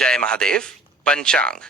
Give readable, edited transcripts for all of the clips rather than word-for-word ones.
जय महादेव। पंचांग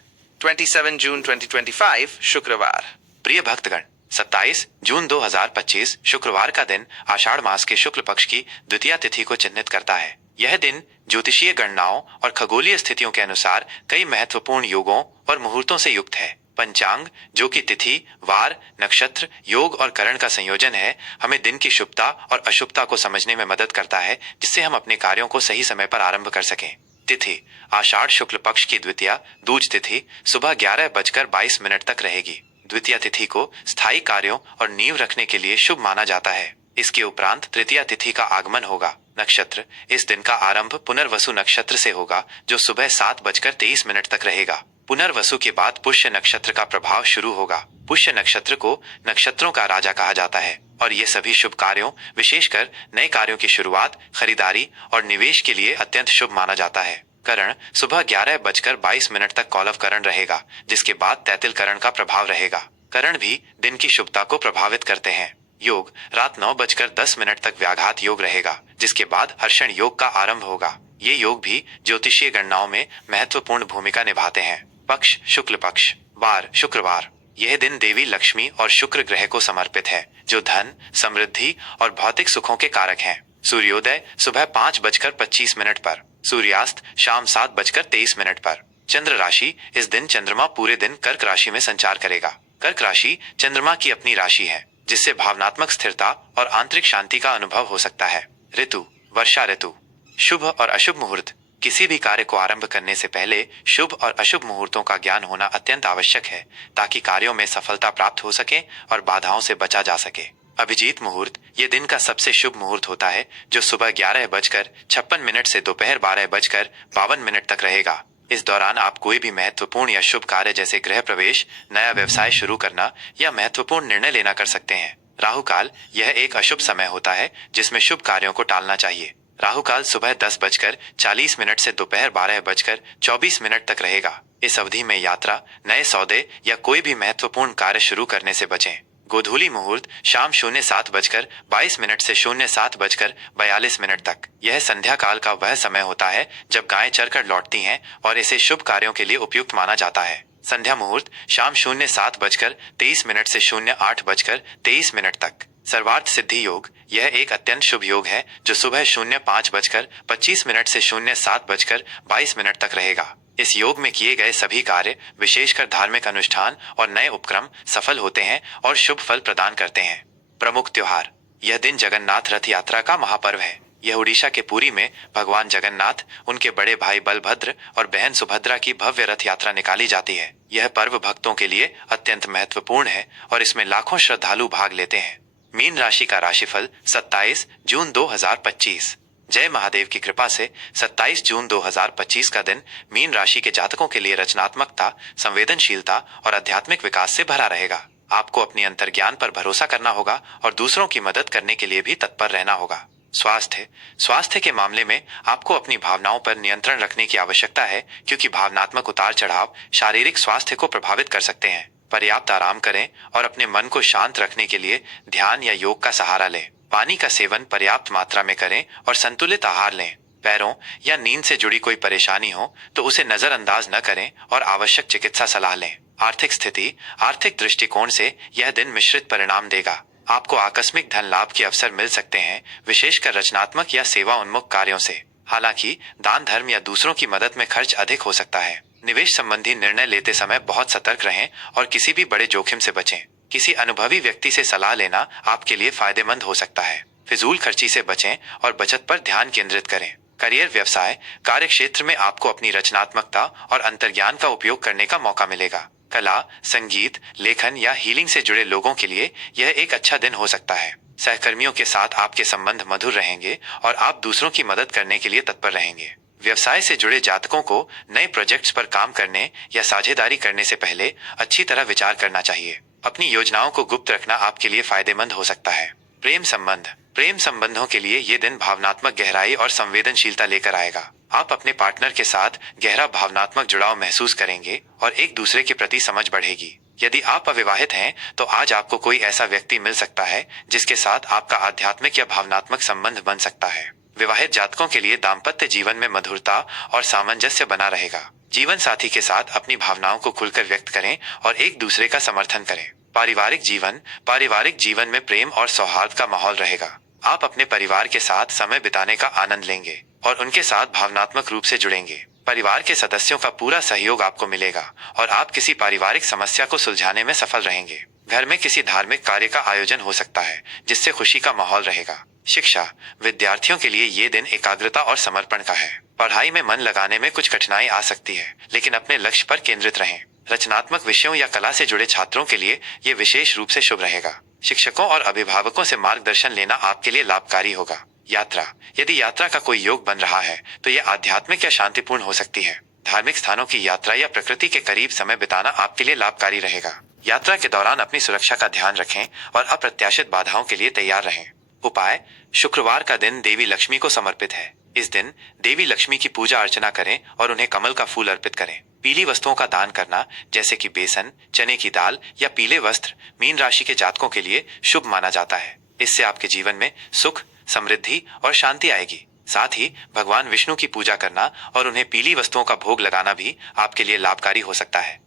27 जून 2025 शुक्रवार। प्रिय भक्तगण, 27 जून 2025 शुक्रवार का दिन आषाढ़ मास के शुक्ल पक्ष की द्वितीया तिथि को चिन्हित करता है। यह दिन ज्योतिषीय गणनाओं और खगोलीय स्थितियों के अनुसार कई महत्वपूर्ण योगों और मुहूर्तों से युक्त है। पंचांग, जो कि तिथि, वार, नक्षत्र, योग और करण का संयोजन है, हमें दिन की शुभता और अशुभता को समझने में मदद करता है, जिससे हम अपने कार्यों को सही समय पर आरंभ कर सकें। तिथि आषाढ़ शुक्ल पक्ष की द्वितीया दूज तिथि सुबह 11:22 तक रहेगी। द्वितीया तिथि को स्थायी कार्यों और नींव रखने के लिए शुभ माना जाता है। इसके उपरांत तृतीया तिथि का आगमन होगा। नक्षत्र, इस दिन का आरंभ पुनर्वसु नक्षत्र से होगा, जो सुबह 7:23 तक रहेगा। पुनर्वसु के बाद पुष्य नक्षत्र का प्रभाव शुरू होगा। पुष्य नक्षत्र को नक्षत्रों का राजा कहा जाता है और ये सभी शुभ कार्यों, विशेषकर नए कार्यों की शुरुआत, खरीदारी और निवेश के लिए अत्यंत शुभ माना जाता है। करण, सुबह 11:22 तक कौलव करण रहेगा, जिसके बाद तैतिल करण का प्रभाव रहेगा। करण भी दिन की शुभता को प्रभावित करते हैं। योग, रात 9:10 तक व्याघात योग रहेगा, जिसके बाद हर्षण योग का आरंभ होगा। ये योग भी ज्योतिषीय गणनाओं में महत्वपूर्ण भूमिका निभाते हैं। पक्ष, शुक्ल पक्ष। वार, शुक्रवार। यह दिन देवी लक्ष्मी और शुक्र ग्रह को समर्पित है, जो धन, समृद्धि और भौतिक सुखों के कारक हैं। सूर्योदय सुबह 5:25 पर, सूर्यास्त शाम 7:23 पर। चंद्र राशि, इस दिन चंद्रमा पूरे दिन कर्क राशि में संचार करेगा। कर्क राशि चंद्रमा की अपनी राशि है, जिससे भावनात्मक स्थिरता और आंतरिक शांति का अनुभव हो सकता है। ऋतु, वर्षा ऋतु। शुभ और अशुभ मुहूर्त। किसी भी कार्य को आरंभ करने से पहले शुभ और अशुभ मुहूर्तों का ज्ञान होना अत्यंत आवश्यक है, ताकि कार्यों में सफलता प्राप्त हो सके और बाधाओं से बचा जा सके। अभिजीत मुहूर्त, ये दिन का सबसे शुभ मुहूर्त होता है, जो सुबह 11:56 से दोपहर 12:52 तक रहेगा। इस दौरान आप कोई भी महत्वपूर्ण या शुभ कार्य जैसे गृह प्रवेश, नया व्यवसाय शुरू करना या महत्वपूर्ण निर्णय लेना कर सकते हैं। राहु काल, यह एक अशुभ समय होता है, जिसमें शुभ कार्यों को टालना चाहिए। राहु काल सुबह 10:40 से दोपहर 12:24 तक रहेगा। इस अवधि में यात्रा, नए सौदे या कोई भी महत्वपूर्ण कार्य शुरू करने से बचें। गोधूली मुहूर्त, शाम 07:22 से 07:42 तक। यह संध्या काल का वह समय होता है जब गायें चरकर लौटती हैं और इसे शुभ कार्यों के लिए उपयुक्त माना जाता है। संध्या मुहूर्त, शाम 07:23 से 08:23 तक। सर्वार्थ सिद्धि योग, यह एक अत्यंत शुभ योग है, जो सुबह 05:25 से 07:22 तक रहेगा। इस योग में किए गए सभी कार्य, विशेषकर धार्मिक अनुष्ठान और नए उपक्रम, सफल होते हैं और शुभ फल प्रदान करते हैं। प्रमुख त्योहार। यह दिन जगन्नाथ रथ यात्रा का महापर्व है। यह उड़ीसा के पुरी में भगवान जगन्नाथ, उनके बड़े भाई बलभद्र और बहन सुभद्रा की भव्य रथ यात्रा निकाली जाती है। यह पर्व भक्तों के लिए अत्यंत महत्वपूर्ण है और इसमें लाखों श्रद्धालु भाग लेते हैं। मीन राशि का राशिफल 27 जून 2025। जय महादेव की कृपा से 27 जून 2025 का दिन मीन राशि के जातकों के लिए रचनात्मकता, संवेदनशीलता और आध्यात्मिक विकास से भरा रहेगा। आपको अपनी अंतर्ज्ञान पर भरोसा करना होगा और दूसरों की मदद करने के लिए भी तत्पर रहना होगा। स्वास्थ्य के मामले में आपको अपनी भावनाओं पर नियंत्रण रखने की आवश्यकता है, क्योंकि भावनात्मक उतार चढ़ाव शारीरिक स्वास्थ्य को प्रभावित कर सकते हैं। पर्याप्त आराम करें और अपने मन को शांत रखने के लिए ध्यान या योग का सहारा लें। पानी का सेवन पर्याप्त मात्रा में करें और संतुलित आहार लें। पैरों या नींद से जुड़ी कोई परेशानी हो तो उसे नजरअंदाज न करें और आवश्यक चिकित्सा सलाह लें। आर्थिक स्थिति, आर्थिक दृष्टिकोण से यह दिन मिश्रित परिणाम देगा। आपको आकस्मिक धन लाभ के अवसर मिल सकते हैं, विशेषकर रचनात्मक या सेवा उन्मुख कार्यों से। हालांकि दान धर्म या दूसरों की मदद में खर्च अधिक हो सकता है। निवेश संबंधी निर्णय लेते समय बहुत सतर्क रहें और किसी भी बड़े जोखिम से बचें। किसी अनुभवी व्यक्ति से सलाह लेना आपके लिए फायदेमंद हो सकता है। फिजूल खर्ची से बचें और बचत पर ध्यान केंद्रित करें। करियर, व्यवसाय, कार्य क्षेत्र में आपको अपनी रचनात्मकता और अंतर्ज्ञान का उपयोग करने का मौका मिलेगा। कला, संगीत, लेखन या हीलिंग से जुड़े लोगों के लिए यह एक अच्छा दिन हो सकता है। सहकर्मियों के साथ आपके संबंध मधुर रहेंगे और आप दूसरों की मदद करने के लिए तत्पर रहेंगे। व्यवसाय से जुड़े जातकों को नए प्रोजेक्ट्स पर काम करने या साझेदारी करने से पहले अच्छी तरह विचार करना चाहिए। अपनी योजनाओं को गुप्त रखना आपके लिए फायदेमंद हो सकता है। प्रेम संबंधों के लिए ये दिन भावनात्मक गहराई और संवेदनशीलता लेकर आएगा। आप अपने पार्टनर के साथ गहरा भावनात्मक जुड़ाव महसूस करेंगे और एक दूसरे के प्रति समझ बढ़ेगी। यदि आप अविवाहित हैं तो आज आपको कोई ऐसा व्यक्ति मिल सकता है जिसके साथ आपका आध्यात्मिक या भावनात्मक संबंध बन सकता है। विवाहित जातकों के लिए दाम्पत्य जीवन में मधुरता और सामंजस्य बना रहेगा। जीवन साथी के साथ अपनी भावनाओं को खुलकर व्यक्त करें और एक दूसरे का समर्थन करें। पारिवारिक जीवन में प्रेम और सौहार्द का माहौल रहेगा। आप अपने परिवार के साथ समय बिताने का आनंद लेंगे और उनके साथ भावनात्मक रूप से जुड़ेंगे। परिवार के सदस्यों का पूरा सहयोग आपको मिलेगा और आप किसी पारिवारिक समस्या को सुलझाने में सफल रहेंगे। घर में किसी धार्मिक कार्य का आयोजन हो सकता है जिससे खुशी का माहौल रहेगा। शिक्षा, विद्यार्थियों के लिए ये दिन एकाग्रता और समर्पण का है। पढ़ाई में मन लगाने में कुछ कठिनाई आ सकती है, लेकिन अपने लक्ष्य पर केंद्रित रहें। रचनात्मक विषयों या कला से जुड़े छात्रों के लिए ये विशेष रूप से शुभ रहेगा। शिक्षकों और अभिभावकों से मार्गदर्शन लेना आपके लिए लाभकारी होगा। यात्रा, यदि यात्रा का कोई योग बन रहा है तो यह आध्यात्मिक या शांतिपूर्ण हो सकती है। धार्मिक स्थानों की यात्रा या प्रकृति के करीब समय बिताना आपके लिए लाभकारी रहेगा। यात्रा के दौरान अपनी सुरक्षा का ध्यान रखें और अप्रत्याशित बाधाओं के लिए तैयार रहें। उपाय, शुक्रवार का दिन देवी लक्ष्मी को समर्पित है। इस दिन देवी लक्ष्मी की पूजा अर्चना करें और उन्हें कमल का फूल अर्पित करें। पीली वस्तुओं का दान करना, जैसे कि बेसन, चने की दाल या पीले वस्त्र, मीन राशि के जातकों के लिए शुभ माना जाता है। इससे आपके जीवन में सुख, समृद्धि और शांति आएगी। साथ ही भगवान विष्णु की पूजा करना और उन्हें पीली वस्तुओं का भोग लगाना भी आपके लिए लाभकारी हो सकता है।